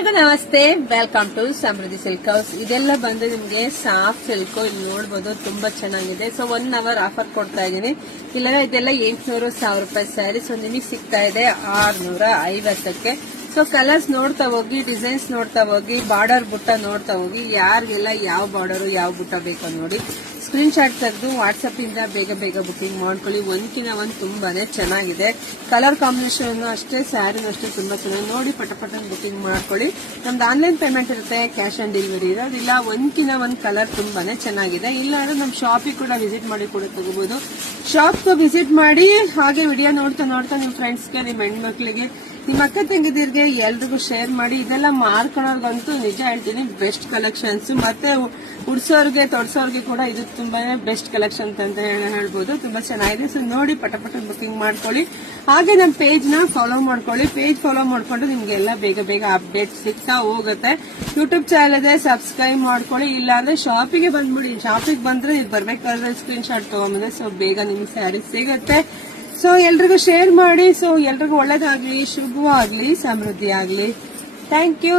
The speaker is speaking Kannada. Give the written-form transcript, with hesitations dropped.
ಎಲ್ರಿಗೂ ನಮಸ್ತೆ, welcome to Samriddhi silk house. ಇದೆಲ್ಲ ಬಂದು ನಿಮ್ಗೆ ಸಾಫ್ಟ್ ಸಿಲ್ಕ್ ಇಲ್ಲಿ ನೋಡಬಹುದು, ತುಂಬಾ ಚೆನ್ನಾಗಿದೆ. ಸೊ 1 ಅವರ್ ಆಫರ್ ಕೊಡ್ತಾ ಇದೀನಿ. ಇಲ್ಲ ಇದೆಲ್ಲ 800-1000 ರೂಪಾಯಿ ಸ್ಯಾರಿ. ಸೊ ನಿಮಗೆ ಸಿಗ್ತಾ ಇದೆ 650ಕ್ಕೆ. ಸೊ ಕಲರ್ಸ್ ನೋಡ್ತಾ ಹೋಗಿ, ಡಿಸೈನ್ಸ್ ನೋಡ್ತಾ ಹೋಗಿ, ಬಾರ್ಡರ್ ಬುಟ್ಟ ನೋಡ್ತಾ ಹೋಗಿ, ಯಾರಿಗೆಲ್ಲ ಯಾವ ಬಾರ್ಡರ್ ಯಾವ ಬುಟ್ಟ ಬೇಕೋ ನೋಡಿ ಸ್ಕ್ರೀನ್ ಶಾಟ್ ತೆಗೆದು ವಾಟ್ಸ್ಆಪ್ ಇಂದ ಬೇಗ ಬೇಗ ಬುಕಿಂಗ್ ಮಾಡ್ಕೊಳ್ಳಿ. ಒಂದ್ಕಿನ ಒಂದ್ ತುಂಬಾನೇ ಚೆನ್ನಾಗಿದೆ. ಕಲರ್ ಕಾಂಬಿನೇಷನ್ ಅಷ್ಟೇ, ಸ್ಯಾರಿನೂ ಅಷ್ಟೇ ತುಂಬಾ ಚೆನ್ನಾಗಿ. ನೋಡಿ ಪಟ ಬುಕಿಂಗ್ ಮಾಡ್ಕೊಳ್ಳಿ. ನಮ್ದು ಆನ್ಲೈನ್ ಪೇಮೆಂಟ್ ಇರುತ್ತೆ, ಕ್ಯಾಶ್ ಆನ್ ಡೆಲಿವರಿ ಇರೋದಿಲ್ಲ. ಒಂದ್ಕಿನ ಒಂದ್ ಕಲರ್ ತುಂಬಾನೇ ಚೆನ್ನಾಗಿದೆ. ಇಲ್ಲ ಅಂದ್ರೆ ನಮ್ ಶಾಪಿಗೆ ಕೂಡ ವಿಸಿಟ್ ಮಾಡಿ ಕೂಡ ತಗೋಬಹುದು. ಶಾಪ್ ವಿಸಿಟ್ ಮಾಡಿ ಹಾಗೆ ವಿಡಿಯೋ ನೋಡ್ತಾ ನಿಮ್ ಫ್ರೆಂಡ್ಸ್ಗೆ, ನಿಮ್ ಹೆಣ್ಮಕ್ಳಿಗೆ, ನಿಮ್ಮ ಅಕ್ಕ ತಂಗಿದಿರ್ಗೆ ಎಲ್ರಿಗೂ ಶೇರ್ ಮಾಡಿ. ಇದೆಲ್ಲ ಮಾರ್ಕೊಳ್ಳೋರ್ಗಂತೂ ನಿಜ ಹೇಳ್ತೀನಿ, ಬೆಸ್ಟ್ ಕಲೆಕ್ಷನ್ಸ್. ಮತ್ತೆ ಉಡ್ಸೋರ್ಗೆ ತೊಡ್ಸೋರ್ಗೆ ಕೂಡ ಇದು ತುಂಬಾನೇ ಬೆಸ್ಟ್ ಕಲೆಕ್ಷನ್ ಅಂತ ಹೇಳ್ಬೋದು. ತುಂಬಾ ಚೆನ್ನಾಗಿದೆ. ಸೊ ನೋಡಿ ಪಟ ಬುಕಿಂಗ್ ಮಾಡ್ಕೊಳ್ಳಿ. ಹಾಗೆ ನಮ್ಮ ಪೇಜ್ ನ ಫಾಲೋ ಮಾಡ್ಕೊಳ್ಳಿ. ಪೇಜ್ ಫಾಲೋ ಮಾಡ್ಕೊಂಡು ನಿಮ್ಗೆ ಎಲ್ಲ ಬೇಗ ಅಪ್ಡೇಟ್ ಸಿಗ್ತಾ ಹೋಗುತ್ತೆ. ಯೂಟ್ಯೂಬ್ ಚಾನಲ್ ಇದೆ, ಸಬ್ಸ್ಕ್ರೈಬ್ ಮಾಡ್ಕೊಳ್ಳಿ. ಇಲ್ಲ ಅಂದ್ರೆ ಶಾಪಿಗೆ ಬಂದ್ಬಿಡಿ. ಶಾಪಿಗೆ ಬಂದ್ರೆ ನೀವು ಬರ್ಬೇಕಾದ್ರೆ ಸ್ಕ್ರೀನ್ ಶಾಟ್ ತಗೊಂಬಂದ್ರೆ ಸೊ ಬೇಗ ನಿಮ್ಗೆ ಸ್ಯಾರಿ ಸಿಗುತ್ತೆ. ಸೊ ಎಲ್ರಿಗೂ ಶೇರ್ ಮಾಡಿ. ಸೊ ಎಲ್ರಿಗೂ ಒಳ್ಳೇದಾಗ್ಲಿ, ಶುಭವಾಗ್ಲಿ, ಸಮೃದ್ಧಿ ಆಗ್ಲಿ. Thank you.